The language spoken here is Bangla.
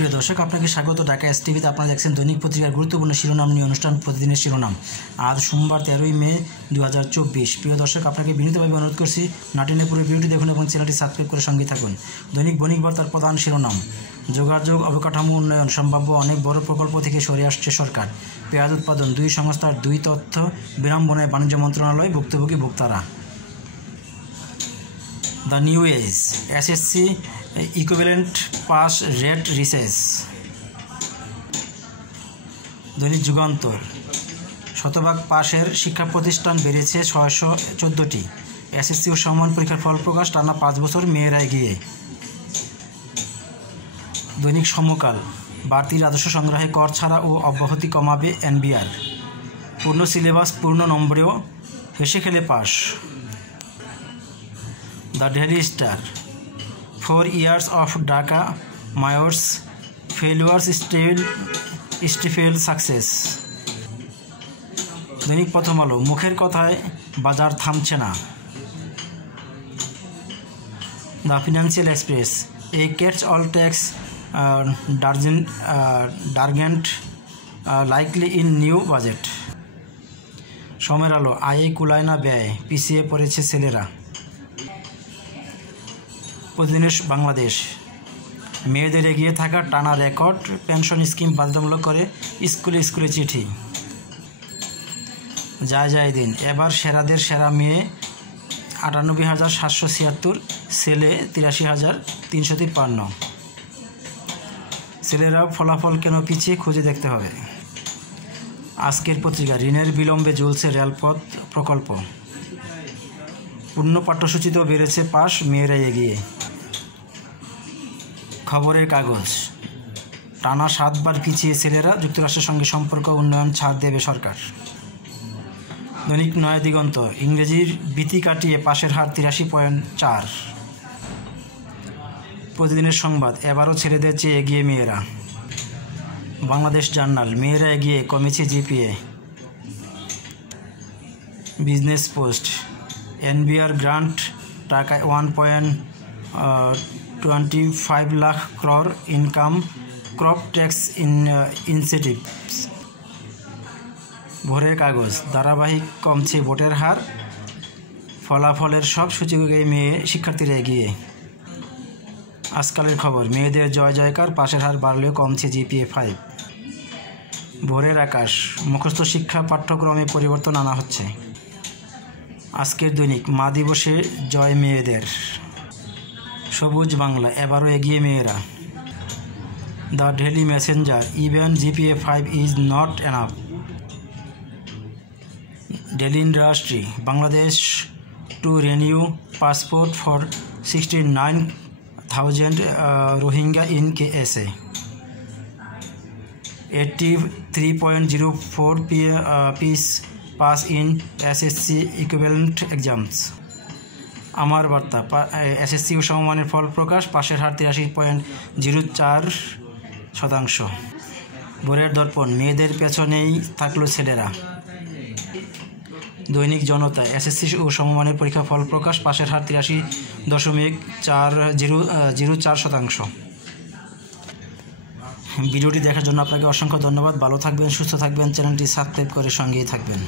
প্রিয় দর্শক, আপনাকে স্বাগত ঢাকা এস টিভিতে। আপনারা দেখছেন দৈনিক পত্রিকার গুরুত্বপূর্ণ শিরোনাম নিয়ে অনুষ্ঠান প্রতিদিনের শিরোনাম। আজ সোমবার 13ই মে 2024। প্রিয় দর্শক, আপনাকে বিনীতভাবে অনুরোধ করছি নাটিনে পুরো ভিডিওটি দেখুন এবং চ্যানেলটি সাবস্ক্রাইব করে সঙ্গে থাকুন। দৈনিক বণিক বার্তার প্রধান শিরোনাম: যোগাযোগ অবকাঠামো উন্নয়ন সম্ভাব্য অনেক বড় প্রকল্প থেকে সরে আসছে সরকার। পেঁয়াজ উৎপাদন 2 সংস্থার 2 তথ্য বিড়ম্বনায় বাণিজ্য মন্ত্রণালয়, ভুক্তভোগী ভোক্তারা। The New Age, SSC equivalent pass rate rises. দৈনিক যুগান্তর, শতভাগ পাশের শিক্ষা প্রতিষ্ঠান বেড়েছে 614টি। এসএসসি ও সমমান পরীক্ষার ফল প্রকাশ, টানা 5 বছর মেয়েরা এগিয়ে। দৈনিক সমকাল, বাড়তি রাজস্ব সংগ্রহে কর ছাড়া ও অব্যাহতি কমাবে এনবিআর। পূর্ণ সিলেবাস পূর্ণ নম্বরেও হেসে খেলে pass. The daily star, 4 years of Dhaka Mayor's failures still success. দৈনিক প্রথম আলো, মুখের কথায় বাজার থামছে না। The Financial Express, a cats all tax ডার্গেন্ট লাইকলি ইন নিউ বাজেট। সময়ের আলো, আয়ে কুলায় না ব্যয়, পিছিয়ে পড়েছে ছেলেরা। প্রতিদিনের বাংলাদেশ, মেয়েদের এগিয়ে থাকা টানা রেকর্ড, পেনশন স্কিম বাধ্যতামূলক করে স্কুলে স্কুলে চিঠি। যায় দিন, এবার সেরাদের সেরা মেয়ে 98,776, ছেলে 83,353। ছেলেরা ফলাফল কেন পিছিয়ে, খুঁজে দেখতে হবে। আজকের পত্রিকা, ঋণের বিলম্বে ঝুলছে রেলপথ প্রকল্প। পূর্ণ পাঠ্যসূচিতেও বেড়েছে পাস, মেয়েরা এগিয়ে। খবরের কাগজ, টানা 7 বার পিছিয়ে ছেলেরা, যুক্তরাষ্ট্রের সঙ্গে সম্পর্ক উন্নয়ন ছাড় দেবে সরকার। দৈনিক নয়া দিগন্ত, ইংরেজির ভীতি কাটিয়ে পাশের হার 83.4। প্রতিদিনের সংবাদ, এবারও ছেলেদের চেয়ে এগিয়ে মেয়েরা। বাংলাদেশ জার্নাল, মেয়েরা এগিয়ে, কমেছে GPA. Business post, NBR grant টাকায় 1.25 lakh crore income crop tax incentives. ভোরের কাগজ, ধারাবাহিক কমছে ভোটের হার, ফলাফলের সব সূচকে মেয়ে শিক্ষার্থীরা এগিয়ে। আজকালের খবর, মেয়েদের জয় জয়কার, পাশের হার বাড়লেও কমছে জিপিএ 5। ভোরের আকাশ, মুখস্থ শিক্ষা পাঠ্যক্রমে পরিবর্তন আনা হচ্ছে। আজকের দৈনিক, মা দিবসে জয় মেয়েদের। সবুজ বাংলা, এবারও এগিয়ে মেয়েরা। The daily Messenger, even GPA 5 is not enough. Daily industry, Bangladesh two renew passport for 69,000 Rohingya in KSA. 83.04 piece pass in SSC equivalent exams. আমার বার্তা, এসএসসি ও সমমানের ফল প্রকাশ, পাশের হার 83.04%। ভোরের দর্পণ, মেয়েদের পেছনেই থাকলো ছেলেরা। দৈনিক জনতা, এসএসসি ও সমমানের পরীক্ষা ফল প্রকাশ, পাশের হার 83.04%। ভিডিওটি দেখার জন্য আপনাকে অসংখ্য ধন্যবাদ। ভালো থাকবেন, সুস্থ থাকবেন, চ্যানেলটি সাবস্ক্রাইব করে সঙ্গেই থাকবেন।